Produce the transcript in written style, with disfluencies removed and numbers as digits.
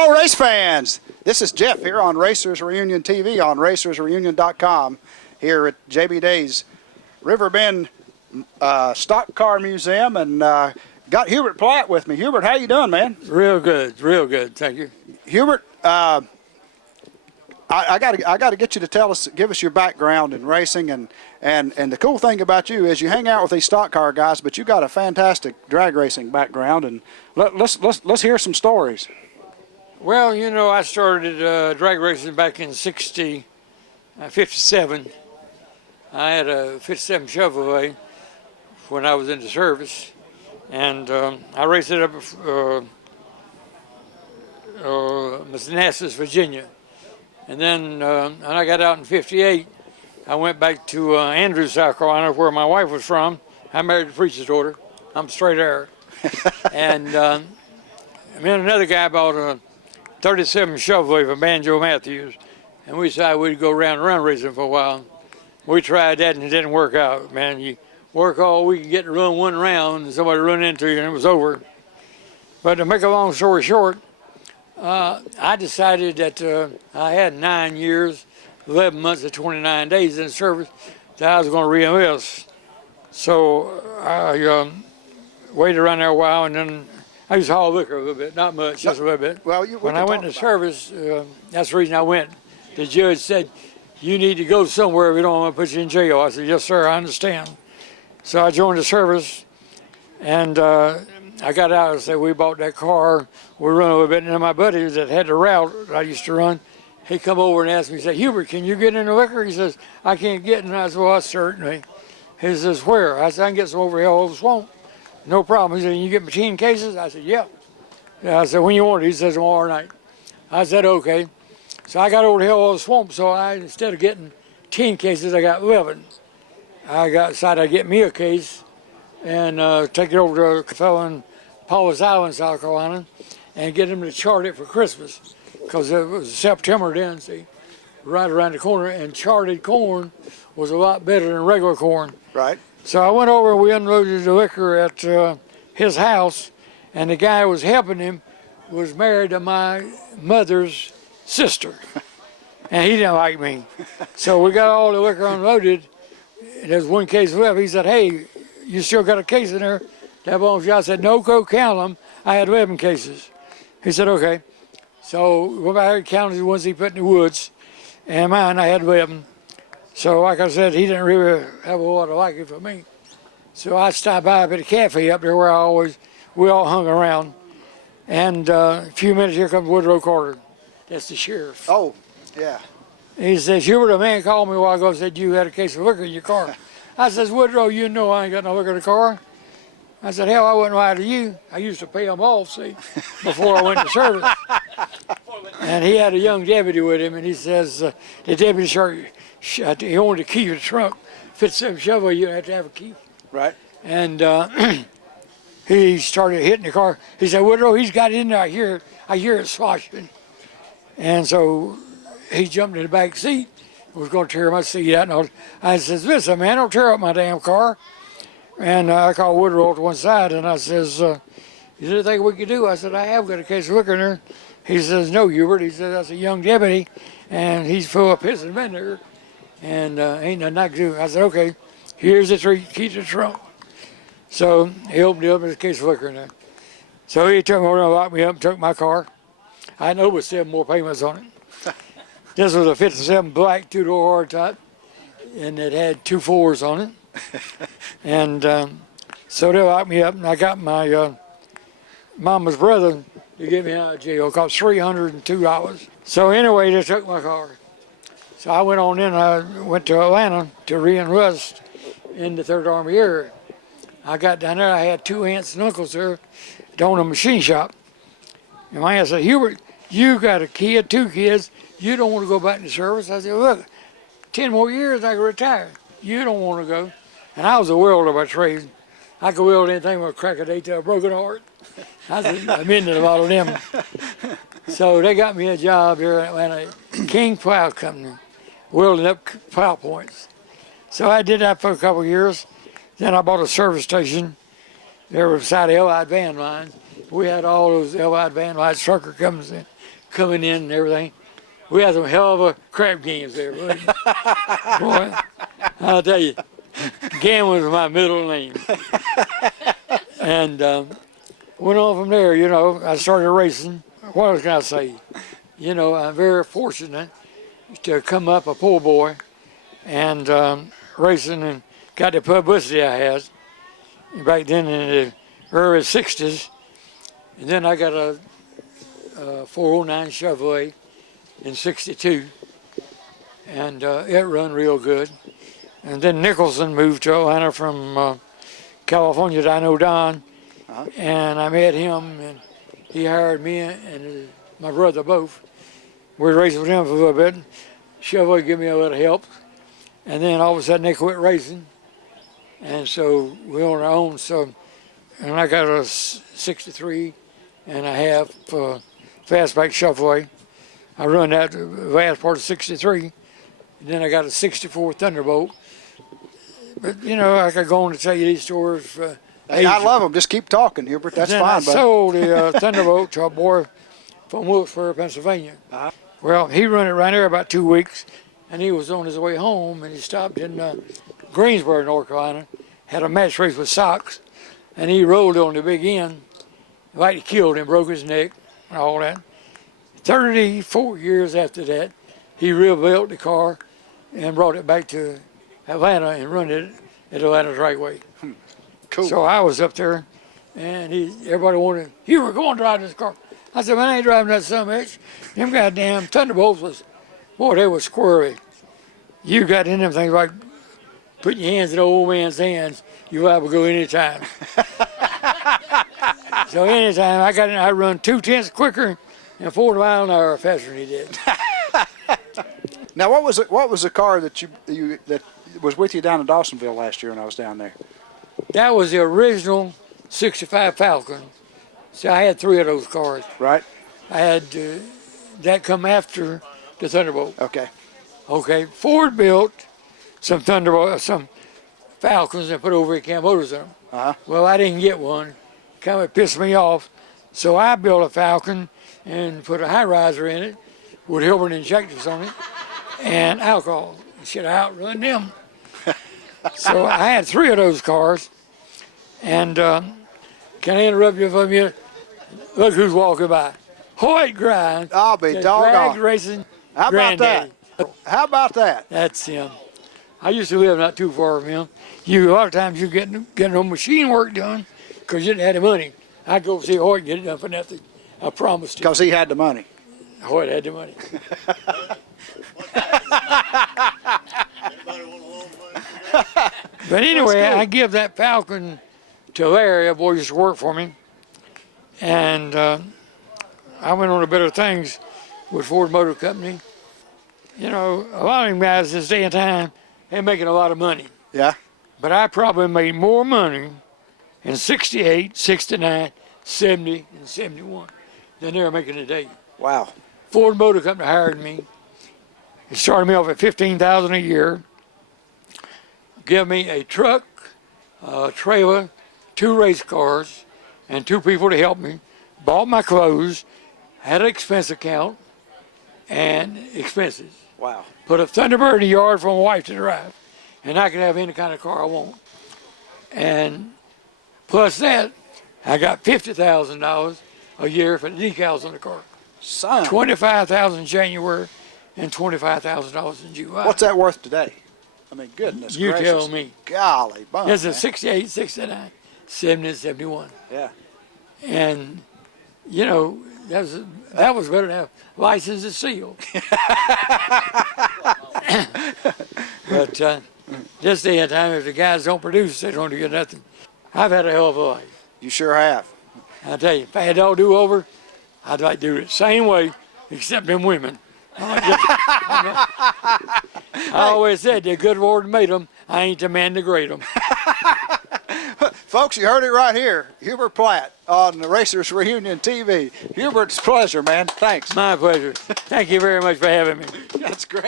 Hello, race fans. This is Jeff here on Racers Reunion TV on racersreunion.com here at JB Day's Riverbend Stock Car Museum, and got Hubert Platt with me. Hubert, how you doing, man? Real good. Thank you. Hubert, I got to get you to give us your background in racing, and the cool thing about you is you hang out with these stock car guys, but you got a fantastic drag racing background, and let's hear some stories. Well, you know, I started drag racing back in 57. I had a 57 Chevrolet when I was in the service, and I raced it up Manassas, Virginia. And then when I got out in 58, I went back to Andrews, South Carolina, where my wife was from. I married the preacher's daughter. I'm straight Arab. And me and another guy bought a 37 Chevrolet for Banjo Matthews, and we decided we'd go round and round racing for a while. We tried that and it didn't work out, man. You work all week and get to run one round and somebody run into you and it was over. But to make a long story short, I decided that I had 9 years, 11 months and 29 days in the service that I was going to re-enlist. So I waited around there a while, and then I used to haul liquor a little bit, not much, just a little bit. Well, when I went into service, that's the reason I went. The judge said, "You need to go somewhere. We don't want to put you in jail." I said, "Yes, sir, I understand." So I joined the service, and I got out and said, we bought that car. We run a little bit, and then my buddy that had the route I used to run, he come over and asked me, he said, "Hubert, can you get in the liquor?" He says, "I can't get in." I said, "Well, certainly." He says, "Where?" I said, "I can get some over here over the swamp." "No problem." He said, "Can you get me 10 cases?" I said, "Yeah." I said, "When you want it?" He says, "Tomorrow night." I said, "Okay." So I got over the hill over the swamp, so instead of getting 10 cases, I got 11. I decided I'd get me a case and take it over to a fellow in Paulus Island, South Carolina, and get him to chart it for Christmas, because it was September then, see, right around the corner, and charted corn was a lot better than regular corn. Right. So I went over and we unloaded the liquor at his house, and the guy who was helping him was married to my mother's sister, and he didn't like me. So we got all the liquor unloaded, and there's one case left. He said, "Hey, you still got a case in there? That belongs to you." I said, "No, go count them." I had 11 cases. He said, "Okay." So we went back and counted the ones he put in the woods, and mine, I had 11. So like I said, he didn't really have a lot of liking for me. So I stopped by at a cafe up there where we all hung around. And a few minutes, here comes Woodrow Carter. That's the sheriff. Oh, yeah. He says, "Hubert, a man called me a while ago and said you had a case of liquor in your car." I says, "Woodrow, you know I ain't got no liquor in the car." I said, "Hell, I wouldn't lie to you. I used to pay them off, see, before I went to service." And he had a young deputy with him, and he says, the deputy he wanted a key to the trunk. 57 Chevrolet, you have to have a key. Right. And he started hitting the car. He said, "Woodrow, he's got it in there. I hear it sloshing." And so he jumped in the back seat. Was going to tear my seat out. And I says, "Listen, man, don't tear up my damn car." And I called Woodrow to one side, and I says, "Is there anything we can do?" I said, "I have got a case of liquor in there." He says, "No, Hubert." He said, "That's a young deputy, and he's full of piss and vinegar, and ain't nothing I can do." I said, "Okay, here's the key to the trunk." So he opened it up, and there's a case of liquor in there. So he took me over and locked me up and took my car. I had over 7 more payments on it. This was a 57 black 2-door hardtop, and it had 2 4s on it. And so they locked me up, and I got my mama's brother to get me out of jail. It cost $302. So anyway, they took my car. So I went on in, I went to Atlanta to re-enlist in the 3rd Army area. I got down there, I had 2 aunts and uncles there that owned a machine shop. And my aunt said, "Hubert, you got a kid, 2 kids, you don't want to go back to service?" I said, "Look, 10 more years I can retire. You don't want to go." And I was a welder by trade. I could weld anything with a crack a day to a broken heart. I said, I'm into a lot of them. So they got me a job here in Atlanta, King Plow Company, welding up plow points. So I did that for a couple of years. Then I bought a service station there beside the Allied van line. We had all those Allied van lines, trucker comes in, coming in and everything. We had some hell of a crap games there, boy. Boy, I'll tell you, Gam was my middle name. And went on from there, you know, I started racing. What else can I say? You know, I'm very fortunate to come up a poor boy and racing and got the publicity I had back then in the early 60s. And then I got a 409 Chevrolet in 62, and it run real good. And then Nicholson moved to Atlanta from California to I know Don, and I met him, and he hired me and my brother both. We were racing with him for a little bit. Chevrolet gave me a little help, and then all of a sudden they quit racing, and so we on our own. So, and I got a 63 and a half fastback Chevrolet. I run that the last part of 63, and then I got a 64 Thunderbolt. But you know, I could go on to tell you these stories. Hey, I love them. Just keep talking, Hubert. That's then fine. I sold the Thunderbolt to a boy from Wilkesboro, Pennsylvania. Well, he run it right there about 2 weeks, and he was on his way home, and he stopped in Greensboro, North Carolina, had a match race with Sox, and he rolled on the big end, like he killed him, broke his neck, and all that. 34 years after that, he rebuilt the car and brought it back to Atlanta and run it at Atlanta Dragway. Cool. So I was up there, and everybody wanted, Hubert, go on drive this car. I said, man, I ain't driving that son of a bitch. Them goddamn Thunderbolts was, boy, they was squirrely. You got in them things like putting your hands in the old man's hands, you liable to go anytime. So anytime I got in, I run 2/10 quicker and 40 miles an hour faster than he did. Now, what was the car that that was with you down in Dawsonville last year when I was down there? That was the original 65 Falcon. So I had 3 of those cars. Right. I had that come after the Thunderbolt. Okay. Okay, Ford built some Thunderbolt, some Falcons and put over Cam motors in them. Well, I didn't get one. Kind of pissed me off. So I built a Falcon and put a high riser in it with Hilbert injectors on it and alcohol. Should have outrun them. So I had 3 of those cars. And can I interrupt you for a minute? Look who's walking by. Hoyt Grind. I'll be the doggone. drag racing How about granddaddy. that? How about that? That's him. I used to live not too far from him. A lot of times you get no machine work done because you didn't have the money. I'd go see Hoyt and get it done for nothing. I promised you. Because he had the money. Hoyt had the money. But anyway, I give that Falcon to Larry, a boy used to work for me. And I went on to better things with Ford Motor Company. You know, a lot of them guys this day and time, they're making a lot of money. Yeah. But I probably made more money in 68, 69, 70, and 71 than they're making today. Wow. Ford Motor Company hired me. It started me off at $15,000 a year. Give me a truck, a trailer, 2 race cars, and 2 people to help me. Bought my clothes, had an expense account, and expenses. Wow. Put a Thunderbird in the yard for my wife to drive, and I could have any kind of car I want. And plus that, I got $50,000 a year for the decals on the car. Son. $25,000 in January and $25,000 in July. What's that worth today? I mean, goodness You gracious. tell me. Golly, bum, This is man. 68, 69, 70, 71. Yeah. And, you know, that was better than have license to seal. But this day and time, if the guys don't produce, they don't get nothing. I've had a hell of a life. You sure have. I tell you, if I had all do-over, I'd like to do it the same way, except them women. I always said the good Lord made them. I ain't the man to grade them. Folks, you heard it right here. Hubert Platt on the Racers Reunion TV. Hubert's pleasure, man. Thanks. My pleasure. Thank you very much for having me. That's great.